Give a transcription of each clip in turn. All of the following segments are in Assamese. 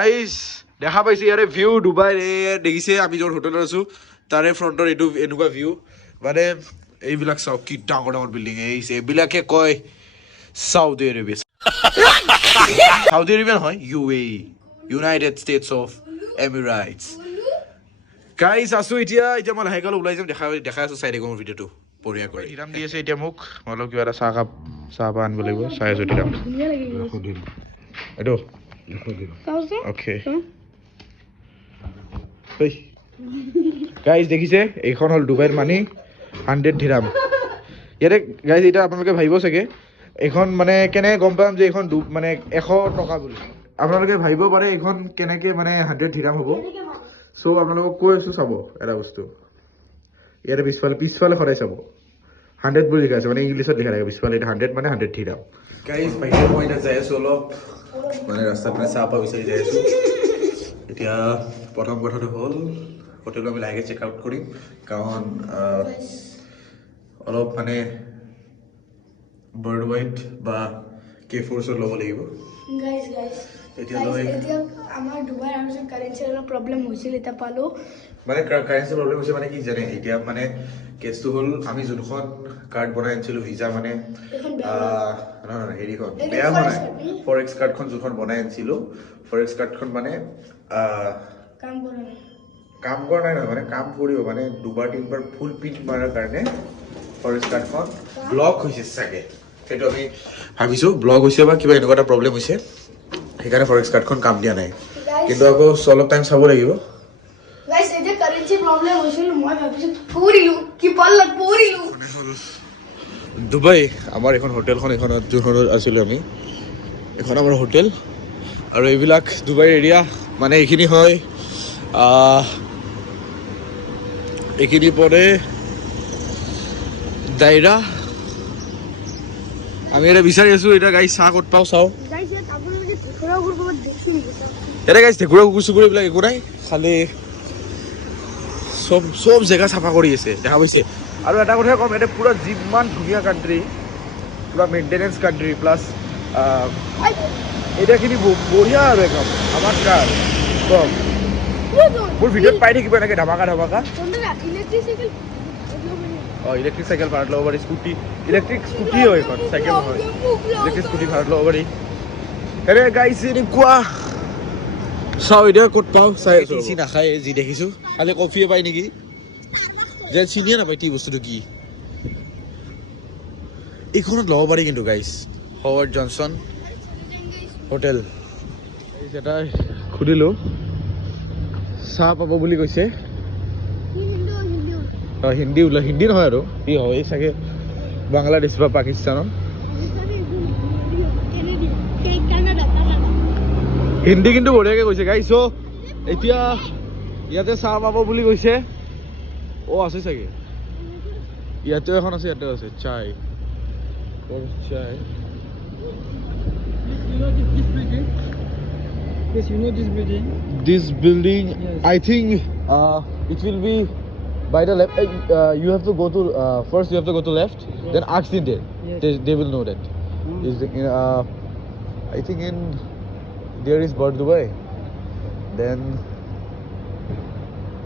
গাইস দেখা পাইছে ইয়াৰে ভিউ ডুবাইৰ দেখিছে আমি য'ত হোটেলত আছো তাৰে ফ্ৰণ্টৰ এইটো এনেকুৱা ভিউ মানে এইবিলাক চাওক কি ডাঙৰ ডাঙৰ বিল্ডিং এইবিলাকে কয় চাউদি আৰবিয়া চাউদি আৰবিয়া নহয় UAE United states of emirates guys আছো এতিয়া মই লাহেকৈ ওলাই যাম দেখাই আছো চাই দেখোন ভিডিঅ'টো বঢ়িয়া কৰি হিৰাম দি আছে এতিয়া মোক মই অলপ কিবা এটা চাহ আনিব লাগিব চাই আছো হিৰাম এইটো okay গাইজ দেখিছে এইখন হ'ল ডুবাইৰ মানি 100 দিৰাম ইয়াতে গাইজ এটা আপোনালোকে ভাবিব চাগে এইখন মানে কেনেকৈ গম পাম যে এইখন মানে 100 টকা বুলি আপোনালোকে ভাবিব পাৰে এইখন কেনেকৈ মানে 100 দিৰাম হ'ব চ' আপোনালোকক কৈ আছোঁ চাব এটা বস্তু ইয়াতে পিছফালে সদায় চাব 100 বুলি লিখা আছে মানে ইংলিছত লিখা থাকে পিছফালে 100 মানে 100 দিৰাম গাইজ বাহিৰত মই এতিয়া যাই আছোঁ অলপ মানে ৰাস্তাত মানে চাহ পাব বিচাৰি যাই আছোঁ এতিয়া প্ৰথম কথাটো হ'ল হোটেলত আমি লাহেকৈ চেক আউট কৰিম কাৰণ অলপ মানে বাৰ্ড ৱাইট বা K4 ল'ব লাগিব এতিয়া আমাৰ ডুবাই আৰু যে কাৰেঞ্চিৰ প্ৰব্লেম হৈছিল এতিয়া পালোঁ মানে কাৰেঞ্চিৰ প্ৰব্লেম হৈছে মানে কি জানে এতিয়া মানে কেছটো হ'ল আমি যোনখন কাৰ্ড বনাই আনিছিলোঁ ভিজা মানে হেৰিখন বেয়া হোৱা নাই ফৰেক্স কাৰ্ডখন যোনখন বনাই আনিছিলোঁ ফৰেক্স কাৰ্ডখন মানে কাম কৰা নাই নহয় মানে কাম কৰিব মানে দুবাৰ তিনিবাৰ ফুল প্ৰিণ্ট মাৰাৰ কাৰণে ফৰেক্স কাৰ্ডখন ব্লক হৈছে চাগে সেইটো আমি ভাবিছোঁ ব্লক হৈছে বা কিবা এনেকুৱা এটা প্ৰব্লেম হৈছে সেইকাৰণে ফৰেক্স কাৰ্ডখন কাম দিয়া নাই কিন্তু আকৌ অলপ টাইম চাব লাগিব ডুবাই আমাৰ এখন হোটেলখন এইখনত যোনখনত আছিলোঁ আমি এখন আমাৰ হোটেল আৰু এইবিলাক ডুবাইৰ এৰিয়া মানে এইখিনি হয় এইখিনি পৰে দাইৰা আমি এটা বিচাৰি আছোঁ এতিয়া গাড়ী চাহ ক'ত পাওঁ চাওঁ এতিয়া গাড়ী ঢেকুৰা কুকুৰ চুকুৰ এইবিলাক একো নাই খালি চব জেগা চাফা কৰি আছে দেখা পাইছে আৰু এটা কথাই ক'ম ইয়াতে পূৰা যিমান ধুনীয়া কাণ্ট্ৰি পূৰা মেইনটেনেঞ্চ কাণ্ট্ৰি প্লাছ এতিয়াখিনি বঢ়িয়া আৰু একদম আমাৰ কাৰ কম মোৰ ভিডিঅ'ত পাই থাকিব এনেকৈ ধামাকা ইলেক্ট্ৰিক চাইকেল ভাড়াত ল'ব পাৰি ইলেক্ট্ৰিক স্কুটি হয় এইখন চাইকেল নহয় ইলেক্ট্ৰিক স্কুটি ভাড়াত ল'ব পাৰি এনে গাইছে এনেকুৱা চাওঁ এতিয়া ক'ত পাওঁ চাই টি নাখায় যি দেখিছোঁ খালি কফিয়ে পায় নেকি যে চিনিয়ে নাপায় টি বস্তুটো কি এইখনত ল'ব পাৰি কিন্তু গাইজ হৱাৰ্ড জনচন হোটেল এটা সুধিলোঁ চাহ পাব বুলি কৈছে হিন্দী নহয় আৰু কি হয় চাগে বাংলাদেশ বা পাকিস্তানৰ হিন্দী কিন্তু বঢ়িয়াকৈ কৈছে গাইজ চ' এতিয়া ইয়াতে চাহ পাব বুলি কৈছে আছে চাগে ইয়াতেও এখন আছে ইয়াতেও আছে চাই চাই Yes, you know this building? This building, yes. I think it will be by the left. You have to go to first. You have to go to left. Yes. Then ask in there. Yes. They will know that. Is in I think in there is Bird Dubai. Then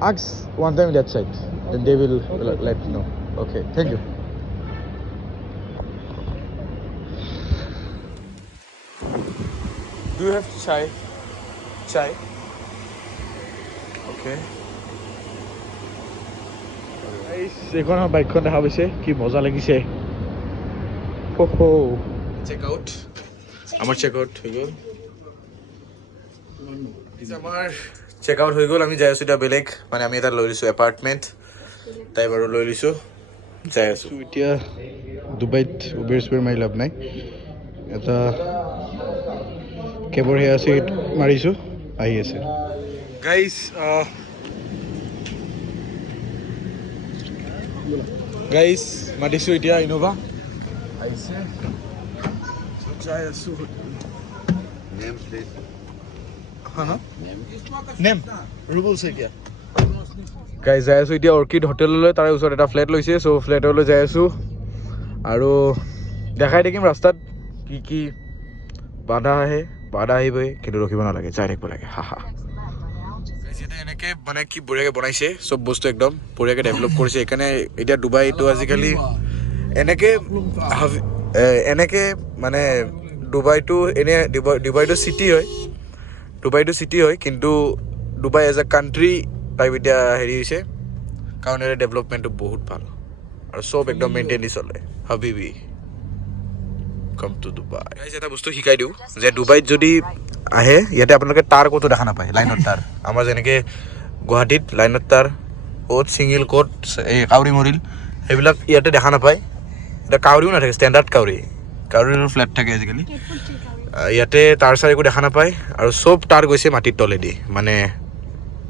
ask one time that side. Then they will let you know. Okay. Thank you. Do you have chai? Chai? Okay. এইখন বাইকখন দেখা পাইছে কি মজা লাগিছে চেক আউট আমাৰ চেক আউট হৈ গ'ল আমাৰ চেক আউট হৈ গ'ল আমি যাই আছোঁ এতিয়া বেলেগ মানে আমি এটা লৈ লৈছোঁ এপাৰ্টমেণ্ট তাই বাৰু লৈ লৈছোঁ যাই আছোঁ এতিয়া ডুবাইত উবেৰ চুবেৰ মাৰি লাভ নাই এটা কেবৰ সেয়া আছে মাৰিছোঁ আহি আছে গাইজ মাতিছোঁ এতিয়া ইন'ভা আহিছে যাই আছোঁ নেম ৰুবল এতিয়া গাইজ যাই আছোঁ এতিয়া অৰ্কিড হোটেললৈ তাৰে ওচৰত এটা ফ্লেট লৈছে চ' ফ্লেটলৈ যাই আছোঁ আৰু দেখাই থাকিম ৰাস্তাত কি কি বাধা আহে বাধা আহিবই কিন্তু ৰখিব নালাগে যাই থাকিব লাগে হা হা এনেকে মানে কি বঢ়িয়াকে বনাইছে চব বস্তু একদম বঢ়িয়াকে ডেভেলপ কৰিছে সেইকাৰণে এতিয়া ডুবাইটো আজিকালি এনেকে মানে ডুবাইটো এনে ডুবাইটো চিটি হয় কিন্তু Dubai as a country type এতিয়া হেৰি হৈছে কাৰণ ইয়াৰ ডেভেলপমেণ্টটো বহুত ভাল আৰু চব একদম মেইনটেইনলি চলে হাবিবি কাম টু ডুবাই এটা বস্তু শিকাই দিওঁ যে ডুবাইত যদি আহে ইয়াতে আপোনালোকে তাৰ ক'তো দেখা নাপায় লাইনত তাৰ আমাৰ যেনেকৈ গুৱাহাটীত লাইনত তাৰ ক'ত ছিংগল ক'ত এই কাউৰী মৰিল সেইবিলাক ইয়াতে দেখা নাপায় এতিয়া কাউৰীও নাথাকে ষ্টেণ্ডাৰ্ড কাউৰীৰ ফ্লেট থাকে আজিকালি ইয়াতে তাৰ চাৰ একো দেখা নাপায় আৰু চব তাৰ গৈছে মাটিৰ তলেদি মানে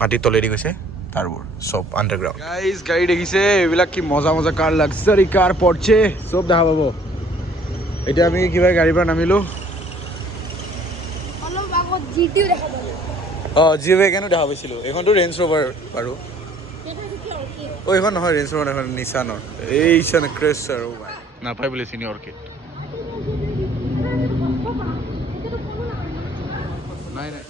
মাটিৰ তলেদি গৈছে তাৰবোৰ চব আণ্ডাৰগ্ৰাউণ্ড গাইজ গাড়ী দেখিছে এইবিলাক কি মজা মজা কাৰ লাক্সাৰী কাৰ পৰ্চে চব দেখা পাব এতিয়া আমি কিবা গাড়ীৰ পৰা নামিলোঁ জি ৱেগনো দেখা পাইছিলোঁ এইখনতো ৰেঞ্জ ৰ'ভাৰ বাৰু এইখন নহয় ৰেঞ্জ ৰ'ভাৰ এখন নিচানৰ এইখন ক্ৰেছ আৰু নাপায় বোলে চিনি অৰ্কিড নাই নাই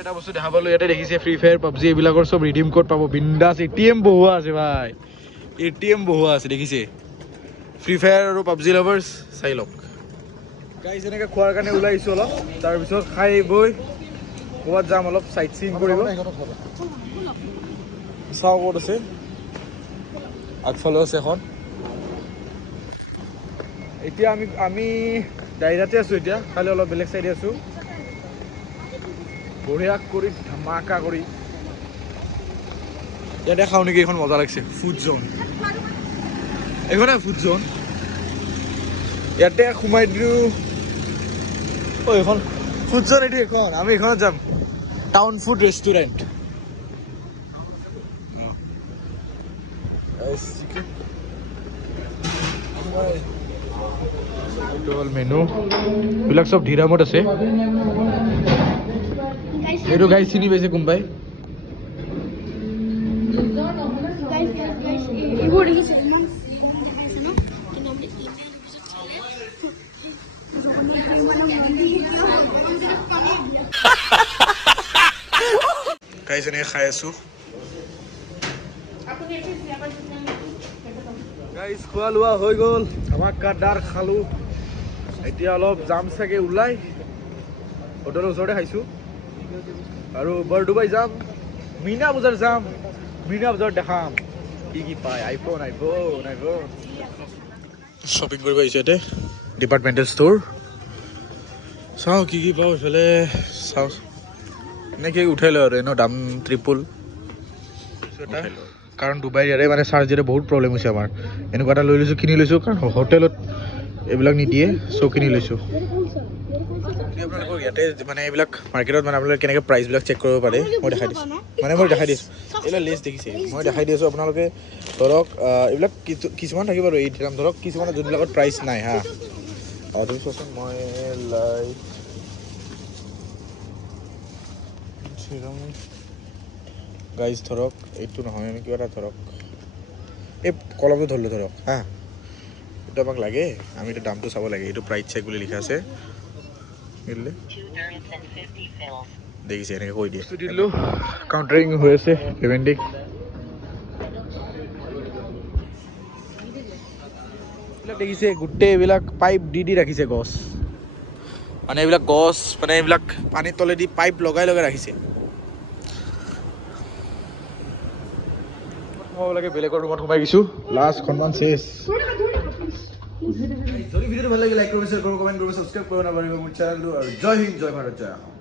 এটা বস্তু দেখা পালোঁ ইয়াতে দেখিছে ফ্ৰী ফায়াৰ পাবজি এইবিলাকৰ চব ৰিডিম কোড পাব বিন্দাছ ATM বহুৱা আছে ভাই ATM বহুৱা আছে দেখিছে ফ্ৰী ফায়াৰ আৰু পাবজি লাভাৰ্ছ চাই লওক গাইজ এনেকৈ খোৱাৰ কাৰণে ওলাই আহিছোঁ অলপ তাৰপিছত খাই বৈ ক'ৰবাত যাম অলপ চাইট চিং কৰিব চাওঁ ক'ত আছে আগফালেও আছে এখন এতিয়া আমি ডাইৰাতে আছোঁ এতিয়া খালি অলপ বেলেগ চাইডে আছোঁ বঢ়িয়া কৰি ধামাকা কৰি ইয়াতে খাওঁ নেকি এইখন মজা লাগিছে ফুড জোন এইখনে ফুড জোন ইয়াতে সোমাই দিলোঁ এইখন ফুড জোন এইটো এইখন আমি এইখনত যাম টাউন ফুড ৰেষ্টুৰেণ্ট এইটো হ'ল মেনু এইবিলাক চব ধিৰামত আছে এইটো গাইজ চিনি পাইছে কোনোবাই গাইজ এনেকৈ খাই আছোঁ গাইজ খোৱা লোৱা হৈ গ'ল ধামাকাদাৰ খালোঁ এতিয়া অলপ যাম চাগে ওলাই হোটেলৰ ওচৰতে খাইছোঁ আৰু বৰডুবাই যাম মিনা বজাৰ যাম মিনা বজাৰ দেখাম কি পায় আইফোন শ্বপিং কৰিব আহিছোঁ ইয়াতে ডিপাৰ্টমেণ্টেল ষ্ট'ৰ চাওঁ কি পাওঁ এইফালে চাওঁ এনেকৈ উঠাই লওঁ আৰু এনেও দাম ট্ৰিপল কাৰণ ডুবাই ইয়াৰে মানে চাৰ্জ দিয়াতে বহুত প্ৰব্লেম হৈছে আমাৰ এনেকুৱা এটা লৈ লৈছোঁ কিনি লৈছোঁ কাৰণ হোটেলত এইবিলাক নিদিয়ে চ' কিনি লৈছোঁ আপোনালোকক ইয়াতে মানে এইবিলাক মাৰ্কেটত মানে আপোনালোকে কেনেকৈ প্ৰাইচবিলাক চেক কৰিব পাৰে মই দেখাই দিছোঁ এইবিলাক লিষ্ট দেখিছে মই দেখাই দি আছোঁ আপোনালোকে ধৰক এইবিলাক কিছুমান থাকিব আৰু এই দাম ধৰক কিছুমান যোনবিলাকত প্ৰাইচ নাই হা তুমি চোৱাচোন মই গাইজ ধৰক এইটো নহয় আমি কিবা এটা ধৰক এই কলমটো ধৰিলোঁ ধৰক হা এইটো আমাক লাগে আমি এইটো দামটো চাব লাগে এইটো প্ৰাইচ চেক বুলি লিখা আছে দেখিছে এনেকৈ কৈ দিয়ে দিলোঁ কাউণ্টাৰিং হৈ আছে পেমেণ্টিং দেখিছে গোটেই এইবিলাক পাইপ দি ৰাখিছে গছ মানে এইবিলাক গছ মানে এইবিলাক পানীৰ তলেদি পাইপ লগাই ৰাখিছে মই বেলেগৰ ৰুমত সোমাই গৈছোঁ লাষ্টখনমান চেছ যদি ভিডিঅ'টো ভাল লাগে লাইক কৰিব শ্বেয়াৰ কৰিব কমেণ্ট কৰিব ছাবস্ক্ৰাইব কৰিব নাপাহৰিব মোৰ চেনেলটো আৰু জয় হিন্দ জয় ভাৰত জয় অসম